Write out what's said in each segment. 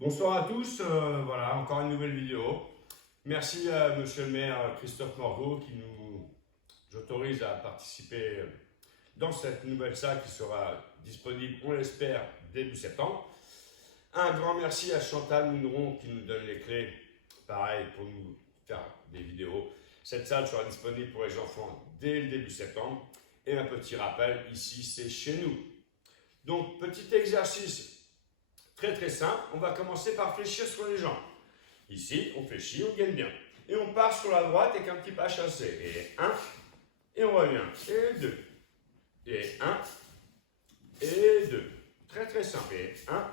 Bonsoir à tous, voilà, encore une nouvelle vidéo. Merci à Monsieur le maire Christophe Morveau qui nous autorise à participer dans cette nouvelle salle qui sera disponible, on l'espère, début septembre. Un grand merci à Chantal Moudron qui nous donne les clés, pareil, pour nous faire des vidéos. Cette salle sera disponible pour les enfants dès le début septembre. Et un petit rappel, ici c'est chez nous. Donc, petit exercice très simple, on va commencer par fléchir sur les jambes. Ici, on fléchit, on gagne bien. Et on part sur la droite avec un petit pas chassé. Et 1, et on revient. Et 2. Et 1, et 2. Très simple. Et 1,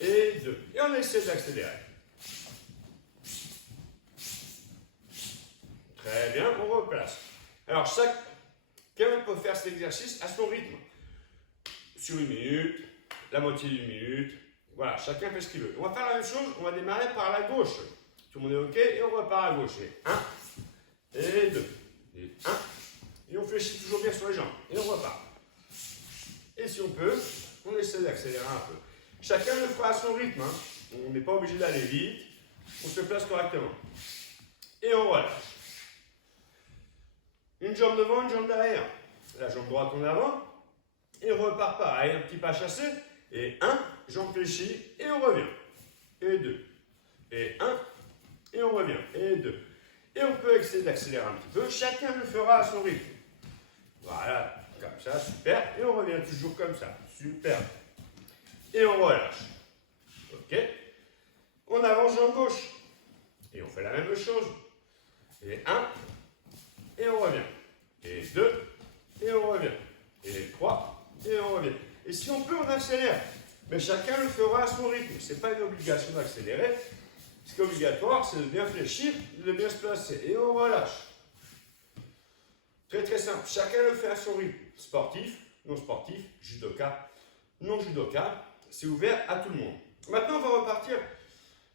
et 2. Et on essaie d'accélérer. Très bien, on replace. Alors, chacun peut faire cet exercice à son rythme. Sur une minute, la moitié d'une minute. Voilà, chacun fait ce qu'il veut. On va faire la même chose, on va démarrer par la gauche. Tout le monde est OK et on repart à gauche. Et 1, et 2, et 1. Et on fléchit toujours bien sur les jambes. Et on repart. Et si on peut, on essaie d'accélérer un peu. Chacun le fera à son rythme. On n'est pas obligé d'aller vite. On se place correctement. Et on relâche. Une jambe devant, une jambe derrière. La jambe droite en avant. Et on repart pareil, un petit pas chassé. Et 1, jambe fléchie, et on revient. Et 2. Et 1, et on revient. Et 2. Et on peut essayer d'accélérer un petit peu. Chacun le fera à son rythme. Voilà, comme ça, super. Et on revient toujours comme ça. Super. Et on relâche. OK. On avance jambe gauche. Et on fait la même chose. Et 1, et on revient. Et 2, et on revient. Et 3, et on revient. Et si on peut, on accélère. Mais chacun le fera à son rythme. Ce n'est pas une obligation d'accélérer. Ce qui est obligatoire, c'est de bien fléchir, de bien se placer. Et on relâche. Très simple. Chacun le fait à son rythme. Sportif, non sportif, judoka, non judoka. C'est ouvert à tout le monde. Maintenant, on va repartir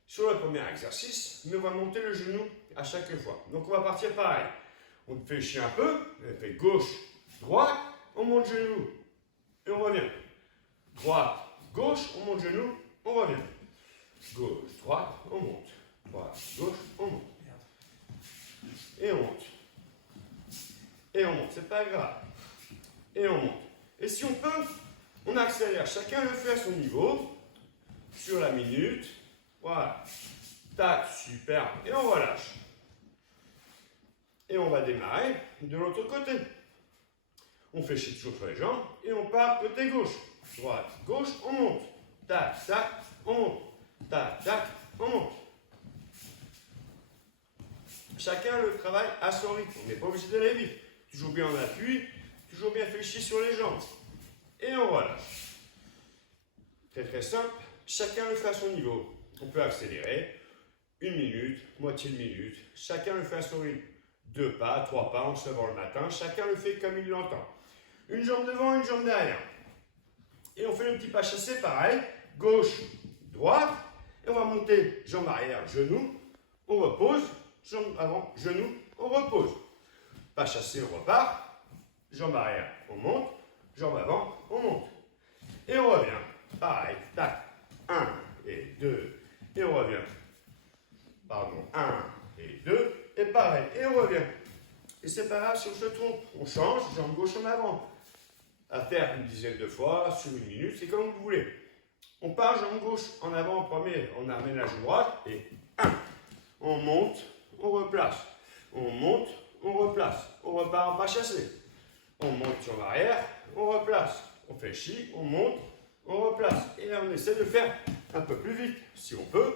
sur le premier exercice, mais on va monter le genou à chaque fois. Donc, on va partir pareil. On fléchit un peu. On fait gauche, droite. On monte le genou. Et on revient. Droite, gauche, on monte genou, on revient. Gauche, droite, on monte. Droite, gauche, on monte. Et on monte. Et on monte, c'est pas grave. Et on monte. Et si on peut, on accélère. Chacun le fait à son niveau. Sur la minute. Voilà. Tac, super. Et on relâche. Et on va démarrer de l'autre côté. On fléchit toujours sur les jambes et on part côté gauche. Droite, gauche, on monte. Tac, tac, on monte. Tac, tac, on monte. Chacun le travaille à son rythme. On n'est pas obligé d'aller vite. Toujours bien en appui, toujours bien fléchi sur les jambes. Et on relâche. Très simple. Chacun le fait à son niveau. On peut accélérer. 1 minute, moitié de minute. Chacun le fait à son rythme. 2 pas, 3 pas, on se lève le matin. Chacun le fait comme il l'entend. Une jambe devant, une jambe derrière. Et on fait le petit pas chassé, pareil. Gauche, droite. Et on va monter jambe arrière, genou. On repose. Jambe avant, genou. On repose. Pas chassé, on repart. Jambe arrière, on monte. Jambe avant, on monte. Et on revient. Pareil. Tac. 1 et 2. Et on revient. Pardon. 1 et 2. Et pareil. Et on revient. Et c'est pas grave si on se trompe. On change, jambe gauche en avant. À faire une dizaine de fois sur une minute, c'est comme vous voulez. On part jambe gauche en avant en premier, on amène la jambe droite et 1. On monte, on replace. On monte, on replace. On repart en pas chassé. On monte jambe arrière, on replace. On fait chi, on monte, on replace. Et là, on essaie de faire un peu plus vite, si on peut.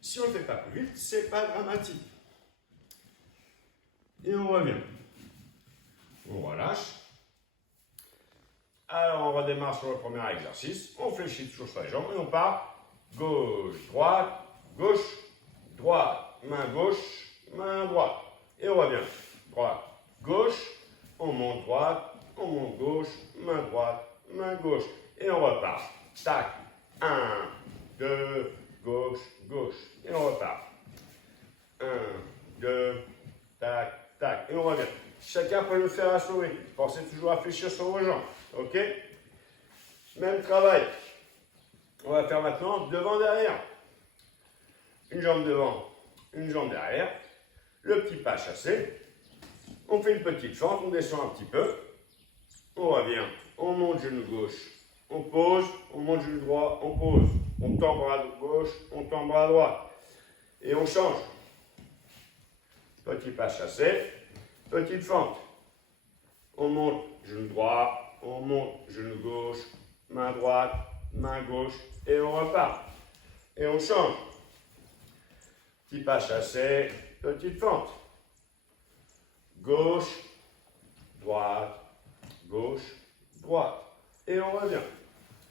Si on ne fait pas plus vite, c'est pas dramatique. Et on revient. On relâche. Alors, on redémarre sur le premier exercice. On fléchit toujours sur les jambes et on part gauche, droite, gauche, droite, main gauche, main droite. Et on revient. Droite, gauche, on monte droite, on monte gauche, main droite, main gauche. Et on repart. Tac, 1, 2, gauche, gauche. Et on repart. 1, 2, tac, tac. Et on revient. Chacun peut le faire à son rythme. Pensez toujours à fléchir sur vos jambes. OK? Même travail. On va faire maintenant devant, derrière. une jambe devant, une jambe derrière, le petit pas chassé, on fait une petite fente, on descend un petit peu, on revient, on monte genou gauche, on pose, on monte genou droit, on pose, on tend bras gauche, on tend bras droit, et on change. Petit pas chassé, petite fente, on monte genou droit, on monte genou gauche, main droite, main gauche, et on repart. Et on change. Petit pas chassé, petite fente. Gauche, droite, gauche, droite. Et on revient.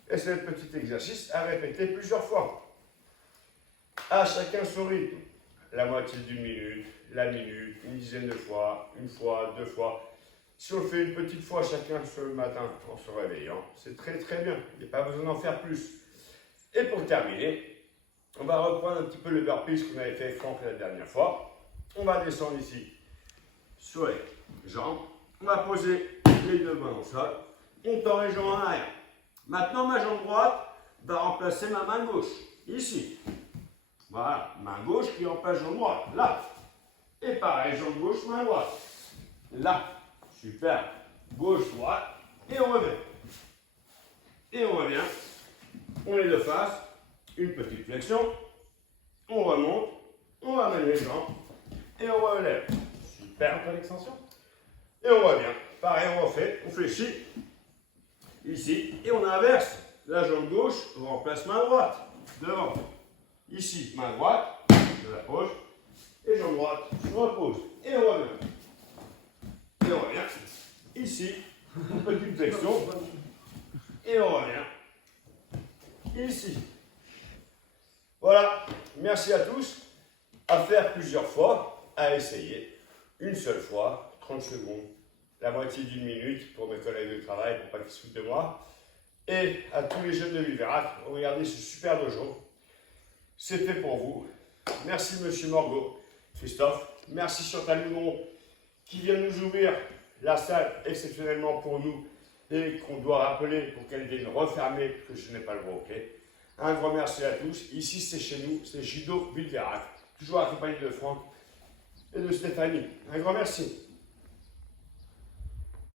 Et c'est un petit exercice à répéter plusieurs fois. À chacun son rythme. La moitié d'une minute, la minute, une dizaine de fois, une fois, deux fois. Si on le fait une petite fois chacun sur le matin en se réveillant, c'est très très bien. Il n'y a pas besoin d'en faire plus. Et pour terminer, on va reprendre un petit peu le burpees qu'on avait fait avec Franck la dernière fois. On va descendre ici sur les jambes. On va poser les deux mains au sol. On tend les jambes en arrière. Maintenant, ma jambe droite va remplacer ma main gauche. Ici. Voilà, main gauche qui remplace jambe droite. Là. Et pareil, jambe gauche, main droite. Là. Super. Gauche, droite. Et on revient. Et on revient. On est de face. Une petite flexion. On remonte. On ramène les jambes. Et on relève. Super. Un peu l'extension. Et on revient. Pareil, on refait. On fléchit. Ici. Et on inverse. La jambe gauche remplace main droite. Devant. Ici, main droite. Je la pose. Et jambe droite. Je repose. Et on revient. Et on revient. Ici. Une petite flexion. Et on revient. Ici. Voilà. Merci à tous. À faire plusieurs fois. À essayer. Une seule fois. 30 secondes. La moitié d'une minute pour mes collègues de travail pour pas qu'ils se foutent de moi. Et à tous les jeunes de Viverac, regardez ce super dojo. C'est fait pour vous. Merci Monsieur Morgot, Christophe. Merci Chantal Lumon qui vient nous ouvrir la salle exceptionnellement pour nous et qu'on doit rappeler pour qu'elle vienne refermer parce que je n'ai pas le droit. Un grand merci à tous. Ici c'est chez nous, c'est Judo Viverac. Toujours accompagné de Franck et de Stéphanie. Un grand merci.